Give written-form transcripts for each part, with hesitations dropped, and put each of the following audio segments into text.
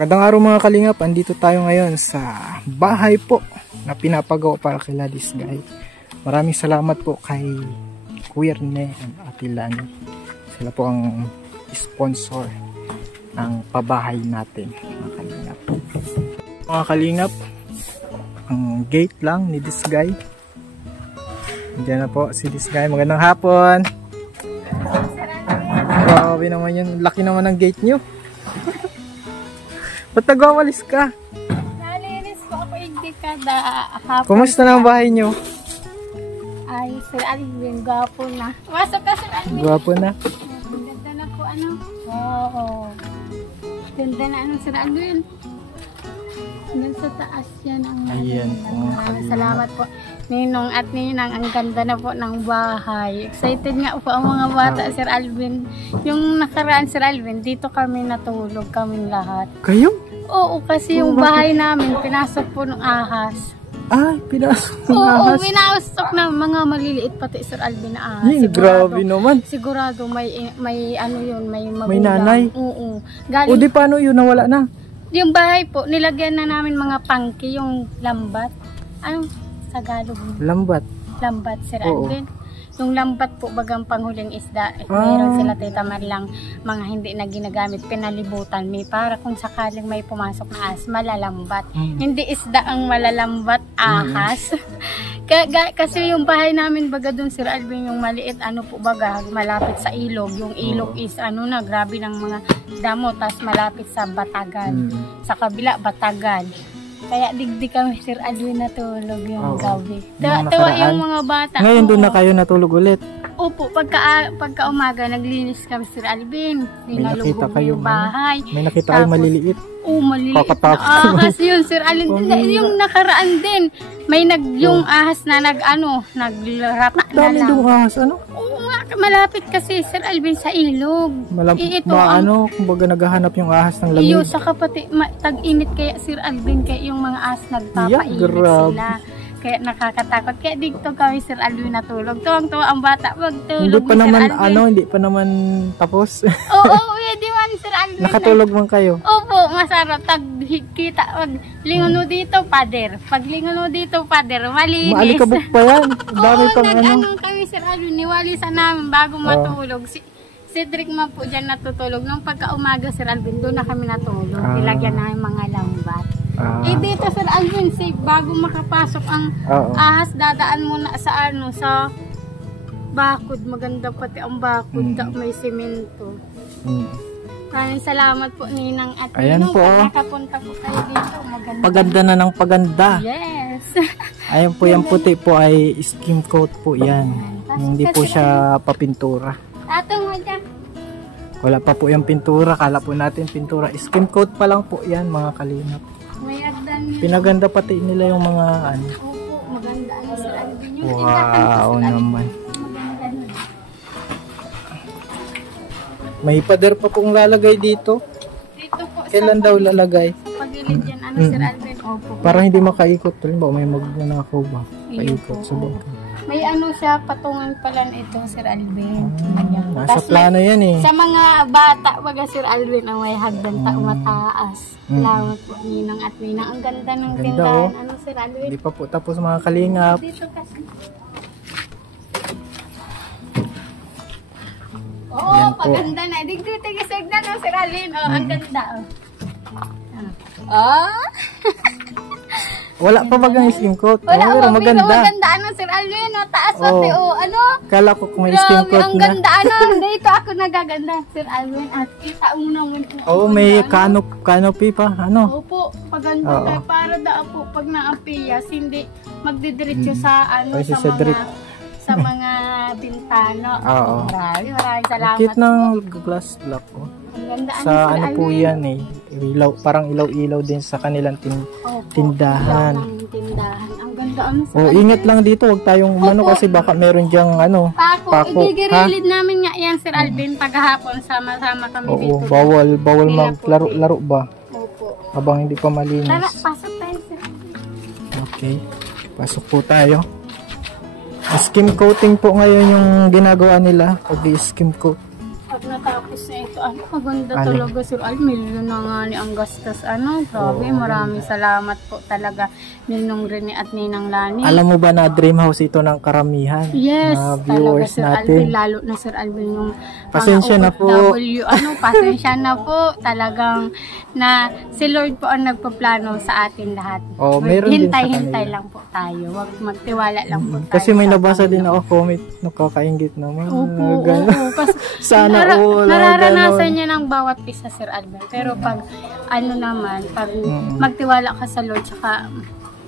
Magandang araw mga kalingap, andito tayo ngayon sa bahay po na pinapagawa para kay Ladis Guy. Maraming salamat po kay Kuya Rene at Ate Lani. Sila po ang sponsor ng pabahay natin mga kalingap. Mga kalingap, ang gate lang ni This Guy. Diyan na po si This Guy. Magandang hapon. Grabe naman yun, laki naman ng gate nyo. Ba't nagwawalis ka? Nalinis ko ako hindi kada hapon. Kumusta na ang bahay nyo? Ay, Sir Alvin, gwapo na. Masok ka, Sir Alvin. Gwapo na. Ganda na po, ano? Oo. Ganda na, ano, Sir Alvin. Hanggang sa taas yan ang ayan po. Salamat po, Ninong at Ninang. Ang ganda na po ng bahay. Excited nga po ang mga bata, Sir Alvin. Yung nakaraan, Sir Alvin, dito kami natulog, kaming lahat. Kayo? Oo, kasi yung bahay namin, pinasok po ng ahas. Ay, pinasok ng ahas? Oo, pinasok na mga maliliit pati, Sir Alvin, na ahas. Grabe naman. Sigurado may ano yun, may magulang. May nanay? Oo. O di paano yun, nawala na? Yung bahay po, nilagyan na namin mga pangki, yung lambat. Anong Tagalog? Lambat. Lambat, Sir Oo. Alvin. Yung lambat po, bagang panghuling isda. Meron sila Tita Marlang mga hindi na ginagamit, pinalibutan may para kung sakaling may pumasok na ahas, malalambat. Hindi isda ang malalambat, ahas. Kasi yung bahay namin baga dun, Sir Alvin, yung maliit, ano po baga, malapit sa ilog. Yung ilog is ano na, grabe ng mga damo, tas malapit sa Batagan. Sa kabila, Batagan. Kaya digdi kami, Sir Alvin, natulog yung gabi. Tawa yung mga bata. Ngayon doon na kayo natulog ulit? Opo, pagka umaga, naglinis kami, Sir Alvin. May nakita kayo yung bahay. May nakita kayo maliliit? Oo, maliliit na Kakatakot. ahas yun, Sir Alvin. Yung nakaraan din, may yung ahas na nagrata na Dami lang. doon ahas, ano? Oo nga, malapit kasi, Sir Alvin, sa ilog. Malapit ba, ano, kumbaga naghahanap yung ahas ng lamig? Iyo, sa kapati, tag-init kaya, Sir Alvin, kaya yung mga ahas nagpapainit sila. Kaya nakakatakot. Kaya dito kami, Sir Alvin, natulog. Tuwang-tuwa ang bata, magtulog. Hindi pa naman, hindi pa naman tapos. Oo, di man, Sir Alvin. Nakatulog man kayo? Opo, masarap. Tag-kita, lingon dito, pader. Pag lingon dito, pader, malinis. Maalikabok pa yan. Dami pang Anong kami, Sir Alvin, niwalisan namin bago matulog. Si Cedric man po dyan natutulog. Nung pagka-umaga, Sir Alvin, doon na kami natulog. Nilagyan namin mga lambat. Dito, Sir Alvin, safe, bago makapasok ang ahas, dadaan muna sa sa bakod. Maganda pati ang bakod, may semento. Maraming salamat po, Ninang at Ninong. Nakapunta po kayo dito. Maganda. Paganda na ng paganda. Yes. Ayan po, yung puti po ay skim coat po yan. Hindi po siya papintura. Tatong mo dyan. Wala pa po yung pintura. Kala po natin pintura. Skim coat pa lang po yan, mga kalingap. May agdan. Pinaganda pati nila yung mga ano. Opo, maganda ang Sir Alvin. Wow naman. May pader pa pong lalagay dito. Dito po. Kailan daw lalagay? Sa pagilid yan, Sir Alvin. Opo. Para hindi makaikot. Halimbawa may magnanakaw ba? Paikot sa bangka. May siya, patungan pala na ito, Sir Alvin. Nasa plano yan eh. Sa mga bata, baga Sir Alvin, ang may hagdan mataas. Salamat po, Ninang at Ninang. Ang ganda ng tindahan. Ano, Sir Alvin? Hindi pa po tapos, mga kalingap. Dito kasi. Oo, paganda na. Digdi-tigisig na, no, Sir Alvin. Ang ganda. Wala pa bagang skim coat. Wala pa, maganda. Maganda, Sir Alvin. Taas pati, Kala ko kung may skim coat na. Ang ganda, dito ako nagaganda, Sir Alvin. At kita mo naman. May canopy pa, Opo, paganda tayo. Para daan po, pag naapiyas, hindi magdidiretso sa sa mga bintana. Maraming salamat. Cute ng glass block po. Sa ano po yan eh. Parang ilaw-ilaw din sa kanilang tindahan. Ang ganda. Ingat lang dito. Huwag tayong kasi baka meron dyang pako. Igigirilid namin nga yan, Sir Alvin. Paghahapon, sama-sama kami dito. Bawal maglaro-laro ba? Opo. Habang hindi pa malinis. Tara, pasok tayo, Sir Alvin. Okay. Pasok po tayo. Skim coating po ngayon yung ginagawa nila. Pag-i-skim coat. Pag natapos na ito, maganda Alin? talaga Sir Alvin. Milyon na nga ni ang gastos. Grabe, Oo. maraming salamat po talaga Ninong Rene at Ninang Lani. Alam mo ba na dream house ito ng karamihan Yes, na talaga viewers Sir natin? Alvin, lalo na Sir Alvin yung Pasensya na po. OFW, pasensya na po. Talagang na si Lord po ang nagpaplano sa atin lahat. Oh, meron din sa Hintay kanila. lang po tayo. Wag magtiwala lang po tayo. Kasi may sa nabasa Panginoon. din ako comment, nakakaingit naman. Opo, Ganun. oo. Kasi Sana all. nararanasan niya ng bawat isa, Sir Albert. Pero pag, pag magtiwala ka sa Lord, saka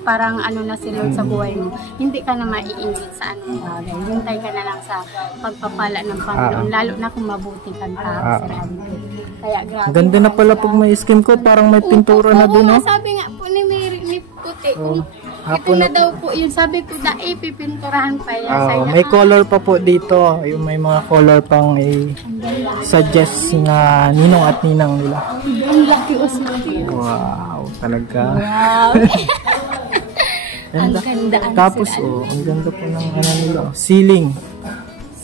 parang na si Lord sa buhay mo, hindi ka na maiinggit sa anong bagay. Hintay ka na lang sa pagpapala ng Panginoon, lalo na kung mabuti kang tao, Sir Albert. Kaya grabe. Ganda na pala pag may skin coat, parang may pintura na Oo, din, no? sabi nga po ni Mary, ni Puti, Oh, ito hapon na na- daw po, yung sabi ko, pipinturahan pa yan. Ah, Sabi niya, may color pa po dito. Yung may mga color pang i-suggest na ninong at ninang nila. ang laki o laki. Wow, talaga. Wow. Ang ganda. Tapos, ang ganda po ng nila. Ceiling.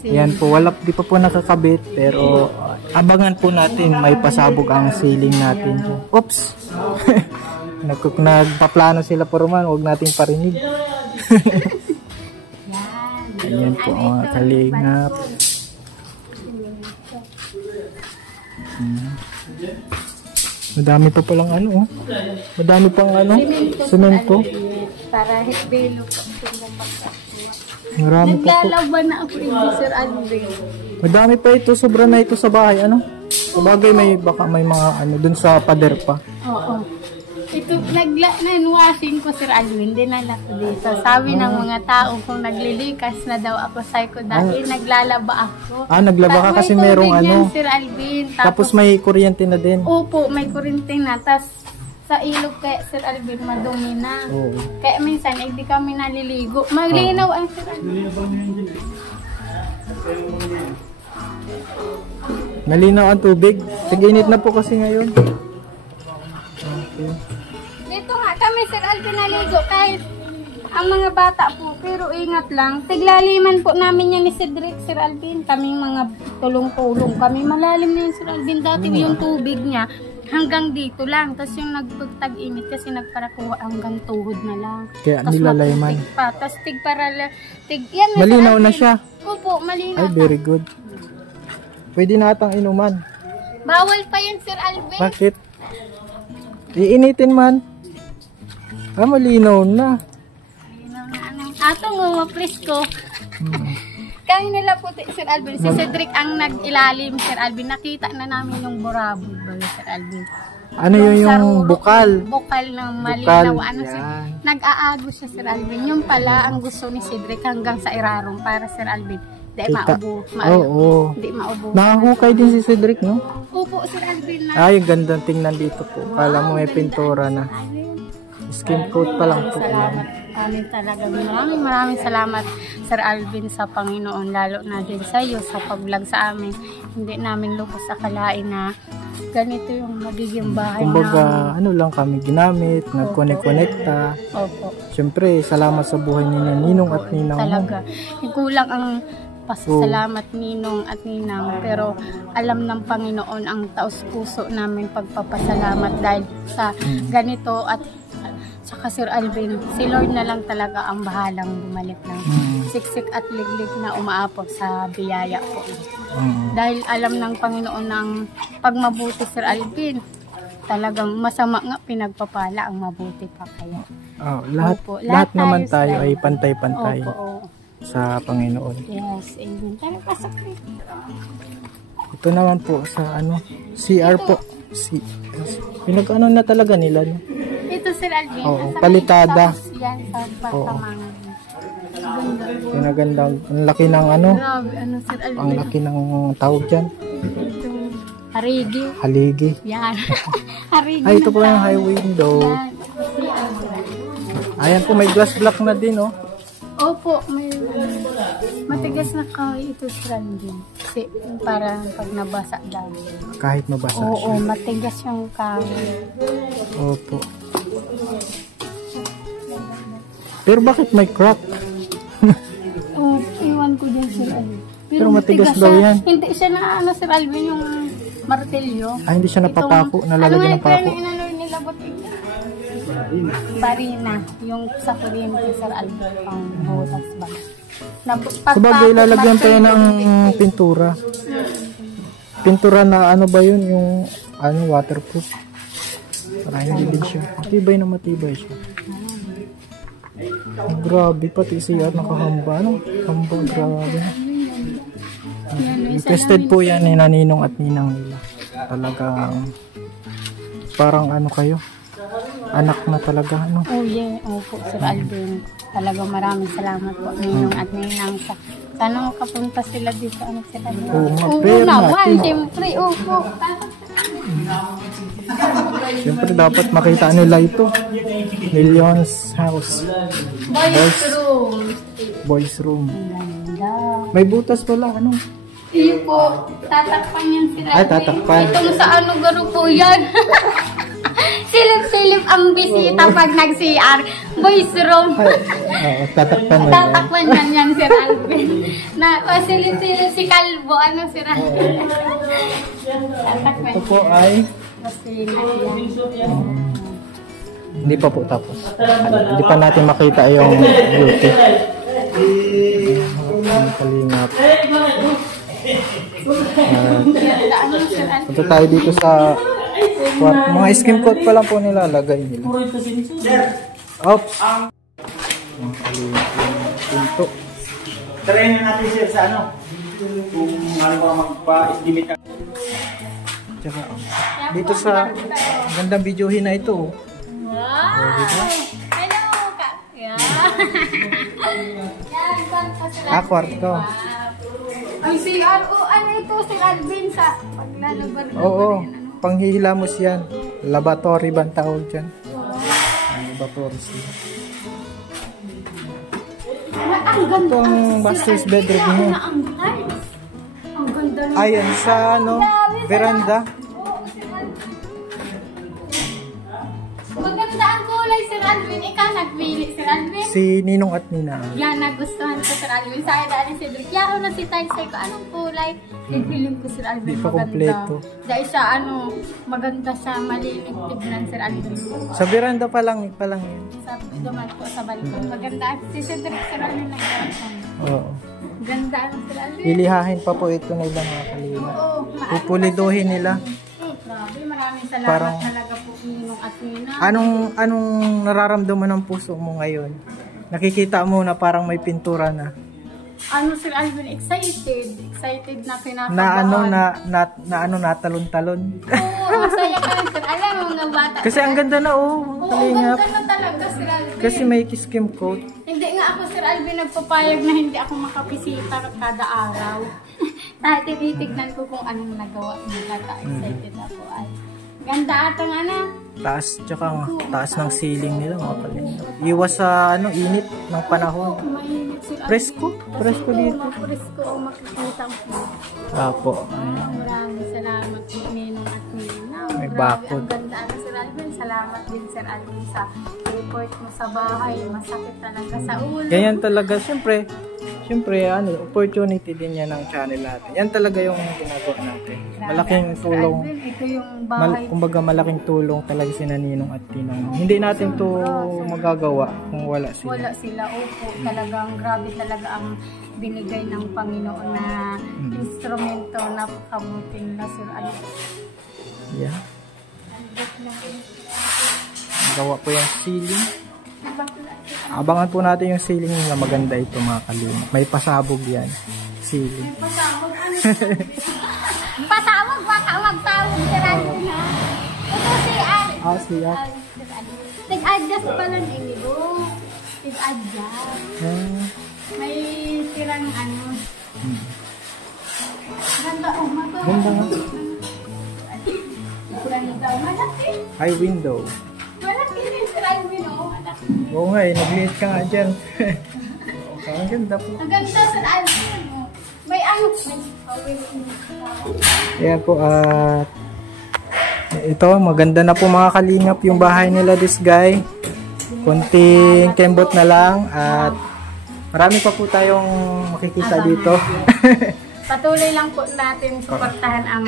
Yan po, di pa po nakakabit, pero abangan po natin, may pasabog ang ceiling natin. Oops! Nagpaplano sila po Roman, huwag nating parinig. Ayan po mga kalingap. Madami pa palang Madami pang semento. Para hitbelo po. Marami pa po. Naglalaban na ako hindi Sir Alvin. Madami pa ito, sobra na ito sa bahay, Sabagay baka may mga dun sa pader pa. Oo. Ito, washing ko Sir Alvin, dinala ko dito. Sabi ng mga tao kung naglilikas na daw ako, sabi ko dahil naglalaba ako. Naglaba ka kasi May merong tubig yan, Sir Alvin. Tapos may kuryente na din. Opo, may kuryente na. Tapos sa ilog kaya Sir Alvin madumi na. Oo. Kaya minsan hindi kami naliligo. Maglinaw ang Sir Alvin. Nalinaw ang tubig. Tig-init na po kasi ngayon. Okay. Dito nga kami Sir Alvin naligo kahit ang mga bata po. Pero ingat lang. Tiglaliman po namin yan ni Cedric Sir Alvin. Kaming mga tulong-tulong. Kami malalim na yun Sir Alvin. Dati yung tubig niya hanggang dito lang. Tapos yung nagpagtag-init kasi nagparakuha hanggang tuhod na lang. Kaya Tas nilalayman. matutig pa. Tapos yan, Sir Malinaw na Alvin. siya. Opo, malinaw. Ay, very good. Pwede na atang inuman. Bawal pa yan Sir Alvin. Bakit? Iinitin man. Malinaw na. Ato mo, please ko. Kaya nila puti, Sir Alvin. Si Cedric ang nag-ilalim, Sir Alvin. Nakita na namin yung burabog ba, Sir Alvin. Ano yung bukal? Bukal ng Bukal. malinaw. Nag-aago siya, Sir Alvin. Yung pala, ang gusto ni Cedric hanggang sa irarong para, Sir Alvin. Di maubo. Oo. Di maubo. Nakahukay din si Cedric, no? Opo, Sir Alvin. Ay, gandang tingnan dito po. Kala mo may pintura na. Skin coat pa lang po. Salamat. Talaga. Maraming salamat, Sir Alvin, sa Panginoon. Lalo na din sa iyo, sa pag-vlog sa amin. Hindi namin lubos akalain na ganito yung magiging bahay Kumbaga, lang kami ginamit, nagkone-connecta. Opo. Siyempre, salamat sa buhay ninyo, Ninong at Ninang. Talaga. Kulang ang pasasalamat Ninong at Ninang, pero alam ng Panginoon ang taos-puso namin pagpapasalamat dahil sa ganito at saka Sir Alvin, si Lord na lang talaga ang bahalang bumalik ng siksik at liglig na umaapot sa biyaya po. Dahil alam ng Panginoon ng pagmabuti Sir Alvin, talagang masama nga pinagpapala ang mabuti pa kaya. Lahat naman tayo ay pantay-pantay. Opo. Sa Panginoon. Yes, amen. Tara, pasok rin. Ito naman po sa CR po. Pinag-ano na talaga nila, no? Ito Sir Alvin. Oo, palitada. Yan, sa Patamangan. Pinagandang, ang laki ng Grabe, Sir Alvin. ang laki ng tawag dyan. Ito, harigi. Haligi. Yan. Harigi. Ay, ito po yung high window. Yan. Ayan po, may glass block na din, oh. Opo, may matigas na kahoy ito Sir Alvin. Kasi para pag nabasa daw. Kahit mabasa Oo, siya. matigas yung kahoy. Opo. Pero bakit may crack? Iwan ko din Sir Alvin. Pero matigas daw siya. yan. Hindi siya na Sir Alvin yung martilyo. Hindi siya napapako, nalalagyan ng pako. Ano nila butik? Barina. Yung sa kuryente, Sir Alvin, pang butas ba? Sabagay, lalagyan pa yan ng pintura. Pintura na ano ba yun? Yung waterproof. Para hindi din siya. Matibay na matibay siya. Grabe, pati siya nakahamba. Hamba, grabe. Interested po yan ni Naninong at Ninang nila. Talagang parang kayo? Anak na talaga, Oh yeah, opo, Sir Alvin. Talagang maraming salamat po, Ninong at Ninang. Sana makapunta sila dito, Sir Alvin. Oo naman, siyempre, opo. Siyempre dapat makita nila ito. Millions House. Boys room. May butas pala, Iyo po, tatakpan yan sila. Ay, tatakpan. Itong sa garo po yan. Silip-silip ang bisita pag nag-CR. Boys room. Tatakpan yan. Tatakpan yan, Sir Alvin. Silip-silip si Kalbo, Sir Alvin. Tatakpan. Ito po ay hindi pa po tapos. Hindi pa natin makita yung beauty. Kalingap. Punta tayo dito sa mga skim coat pa lang po nilalagay nila. Oops. Mga kalingap yung pinto. Try na natin sir sa kung magpa-estimate. Tsaka, dito sa gandang videohin na ito. Wow! Hello! Kwarto. Ang CR, ito Sir Alvin sa paglalaban. Oo, panghihilamos yan. Laboratory ba ang tawag dyan? Laboratory siya. Ang ganda. Ito ang master's bedroom niya. Ang ganda. Ayan sa veranda. Maganda ang kulay, Sir Alvin. Ikaw nagpili, Sir Alvin. Si Ninong at Nina. Yan, nagustuhan ko, Sir Alvin. Sa akin, Dali Cedric. Klaro na si Tay ko, anong kulay? Nagpiling ko, Sir Alvin. Di pa maganda. kompleto. Dahil sa maganda siya, malinig tignan, Sir Alvin. Sa veranda pa lang yun. Sa duman po, sa balkon. Maganda. Si Cedric, Sir Alvin, nagkaroon. Oo. Ganda, Sir Alvin. Ilihahin pa po ito na ibang mga kalina. Oo. Pupuliduhin nila. Grabe, maraming salamat Parang, talaga po, Ninong at Nina. Anong nararamdaman ng puso mo ngayon? Nakikita mo na parang may pintura na. Sir Alvin, excited na pinapagawa. Natalon-talon. Oo, masaya ka lang, Sir. Alam mo, mga bata. Kasi ang ganda na, Kalingap. Ganda na talaga, Sir Alvin. Kasi may skim coat. Hindi nga ako, Sir Alvin, nagpapayag na hindi ako makapisita kada araw. Dahil tinitignan ko kung anong nagawa nila. Excited na po. Ganda atang Taas ng ceiling nila, mga kalingap. Iwas sa init ng panahon. Mainit, Sir Alvin. Presko dito. Presko ang makikita ko. Apo. Maraming salamat po, Ninong at Nina. May Grabe, bakod. ang ganda Sir Alvin. Salamat din, Sir Alvin, sa report mo sa bahay. Masakit talaga sa ulo. Ganyan talaga, syempre, opportunity din yan ng channel natin. Yan talaga yung ginagawa natin. Malaking tulong. Sir Alvin, ito yung bahay. Kumbaga malaking tulong talaga si Naninong at Tinang. Hindi natin to magagawa kung wala sila. Wala sila. Opo, talagang grabe talaga ang binigay ng Panginoon na instrumento na pakabuting na Sir Alvin. Yeah. Gawa po yung ceiling. Abangan po natin yung ceiling na maganda ito, mga kalima. May pasabog yan. Ceiling. Pasabog? Pasabog? Baka magtawag Sir Alvin, ha? Ito si Alvin. Siya. Nag-adjust pala nito. Nag-adjust. May tirang Ganda, mato. Ganda nga. Ganda, malaki. High window. Malaki rin Sir Alvin, Oo nga nagliit ka nga dyan. Ang ganda po. Ang ganda Sir Alvin, May Ayan po, ito, maganda na po mga kalingap yung bahay nila this guy. Kunting kembot na lang at marami pa po tayong makikita dito. patuloy lang po natin suportahan ang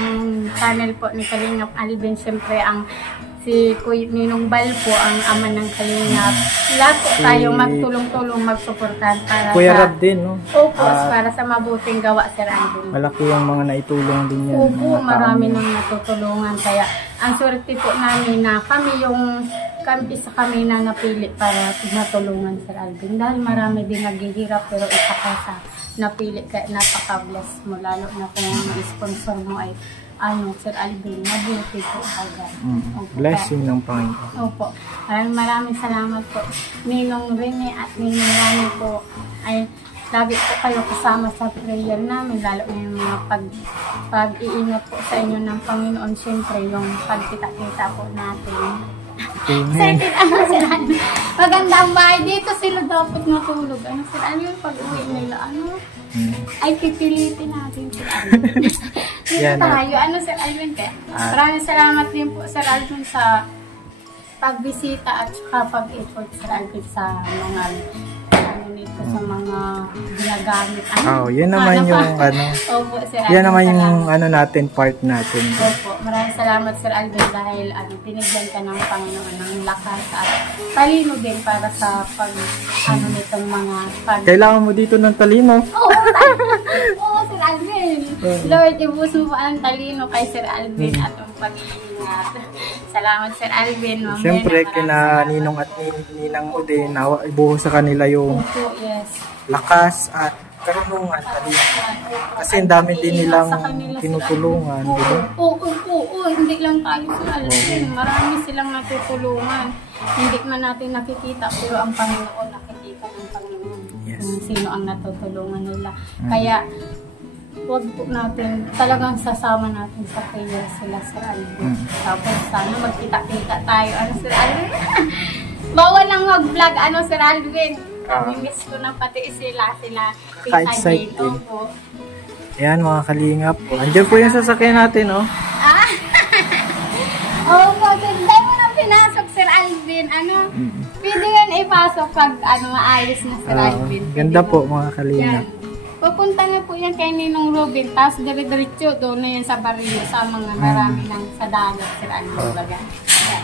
channel po ni Kalingap Alvin. Siyempre ang si Kuya Ninong Bal po ang ama ng Kalingap. Lahat po tayo magtulong-tulong magsuportahan para Kuya sa... Rab din, no? Opo, para sa mabuting gawa, Sir Alvin. Malaki yung mga naitulong din yan. Opo, marami nang natutulungan. Kaya ang swerte po namin na isa kami na napili para matulungan, Sir Alvin. Dahil marami din naghihirap pero isa ka sa napili. Kaya napaka-bless mo. Lalo na kung ang sponsor mo ay Sir Alvin, mabuti po agad. Blessing ng Panginoon. Opo. Maraming salamat po. Ninong Rene at Ninong Rani po ay lagi po kayo kasama sa prayer namin, lalo na yung mga pag-iingat po sa inyo ng Panginoon. Siyempre, yung pagkita-kita po natin. Amen. Sir Alvin, maganda ang bahay dito. Sila dapat matulog. Sir Alvin, pag-uwi nila, ay pipilitin natin, Sir Alvin. Dito tayo. Sir Alvin, kaya maraming salamat din po, Sir Alvin, sa pagbisita at saka pag-effort, Sir Alvin, sa mga nito, sa mga ginagamit. Yan naman yung Opo, Sir Alvin. Yan naman yung natin, part natin. Opo, maraming salamat, Sir Alvin, dahil binigyan ka ng Panginoon ng lakas at talino din para sa nitong mga Kailangan mo dito ng talino. Oo, Sir Alvin. Lord, ibus mo pa ang talino kay Sir Alvin at ang pag-iingat. Salamat, Sir Alvin. Siyempre, kina Ninong at Ninang mo din, ibuhos sa kanila yung lakas at karunungan. Kasi ang dami din nilang tinutulungan. Oo, hindi lang tayo, Sir Alvin. Marami silang natutulungan. Hindi man natin nakikita, pero ang Panginoon nakikita ng Panginoon. Kung sino ang natutulungan nila. Kaya, huwag po natin, talagang sasama natin sa prayer sila, Sir Alvin. Tapos sana magkita-kita tayo. Sir Alvin? Bawal lang mag-vlog, Sir Alvin. Miss ko na pati sila. Ka-excite din. Ayan, mga kalingap po. Andiyan po yung sasakyan natin, Opo, ganda mo na pinasok, Sir Alvin. Pwede yan ipasok pag maayos na, Sir Alvin. Ganda po, mga kalingap. Pupunta na po yan kay Ninong Robin, tapos dire-diretso doon na yan sa barrio, sa mga marami ng sa dagat, Sir Alvin.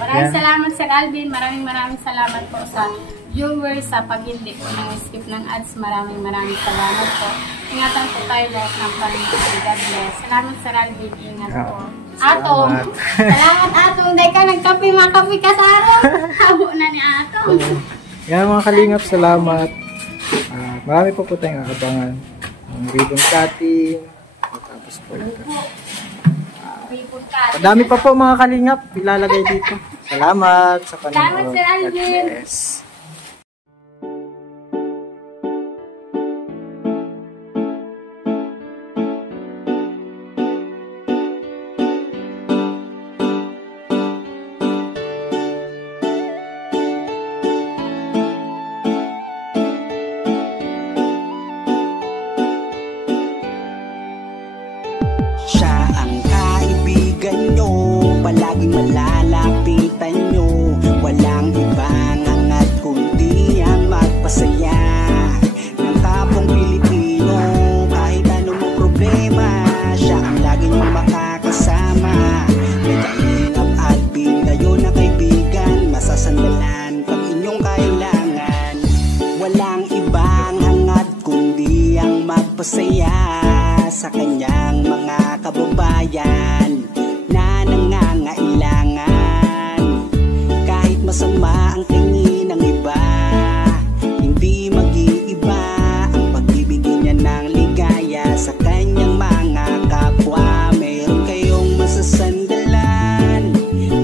Maraming salamat, Sir Alvin. Maraming salamat po sa viewers, sa pag-hindi po ng skip ng ads. Maraming salamat po. Ingatan po tayo lahat ng Panginoon. God bless. Salamat, Sir Alvin. Ingat po. Atong. Salamat, Atong. Dahil ka nagkape, makape ka sa araw. Habo na ni Atong. Yan, mga kalingap, salamat. Marami po tayong aabangan. Ang ribbon cutting. Tapos po ito. Madami pa po, mga kalingap. Ilalagay dito. Salamat sa panonood. Salamat, Sir Alvin. Siya ang kaibigan nyo, palaging malalapitan nyo. Walang ibang hangat kundi ang magpasaya ng kapong Pilipino. Kahit anong problema, siya ang lagi nyong makakasama. May Kalingap Alvin, kayo na kaibigan, masasandalan pag inyong kailangan. Walang ibang hangat kundi ang magpasaya sa kanyang mga kababayan na nangangailangan. Kahit masama ang tingin ng iba, hindi mag-iiba ang pagbibigay niya ng ligaya sa kanyang mga kapwa. Meron kayong masasandalan,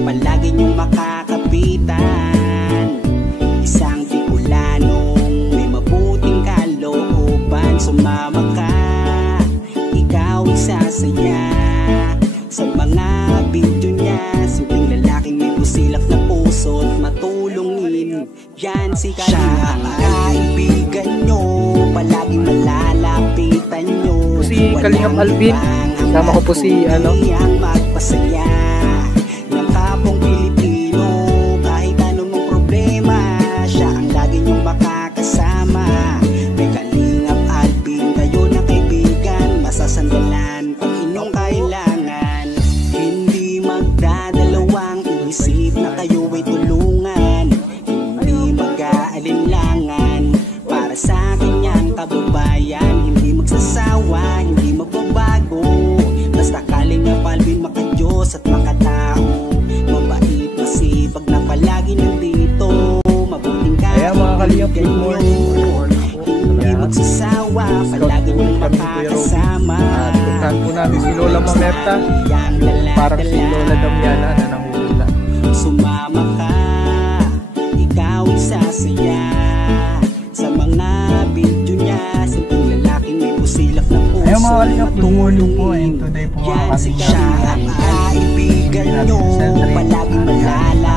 palagi niyong makakapitan. Isang Bicolanong may mabuting kalooban, sumama ka, ikaw isasaya sa mga video niya. Simpleng lalaking may busilak na puso't matulungin, yan si Kalingap. Siya ang kaibigan nyo, palaging malalapitan nyo. Si Kalingap Alvin, kasama ko po si ang magpasaya ng kapong Pilipino. Kahit anong problema, siya ang lagi nyong makakasama. May Kalingap Alvin, kayo na kaibigan, masasandalan palagi nandito. Mabuting Ayan mga kalingap, good kaibigan morning. nyo. Hindi magsasawa, palagi nang makakasama. At puntahan po namin si Lola Mamerta. Parang si Lola Damiana na nangungula. Sumama ka, ikaw isasaya sa mga video niya. Simpleng lalaking may pusilak na puso. Ayan mga kalingap, good morning po. And today po mga Yan si kalingap, siya ang kaibigan nyo, palaging malala